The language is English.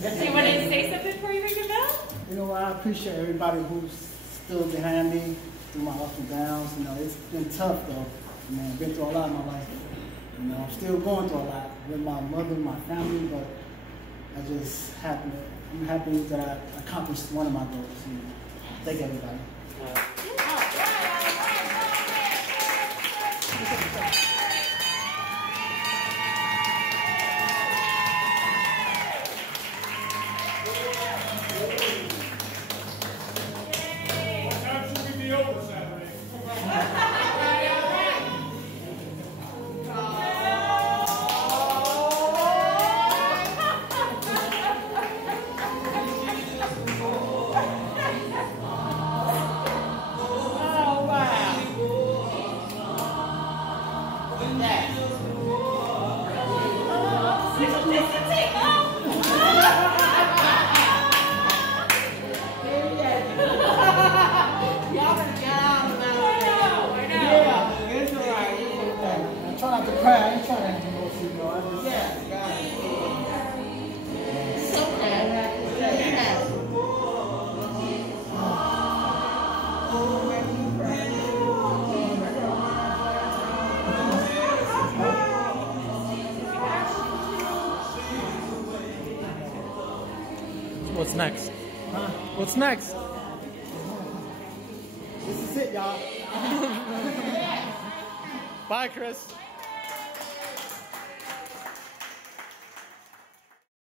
Do you want to say something before you ring the bell? You know what? I appreciate everybody who's still behind me through my ups and downs. You know, it's been tough though. Man, I've been through a lot in my life. You know, I'm still going through a lot with my mother, my family, but I'm happy that I accomplished one of my goals. You know. Thank everybody. Try not to cry. I ain't trying to have emotion, though. I just... Yeah, got it. It's okay. What's next? Huh? What's next? This is it, y'all. Bye, Chris.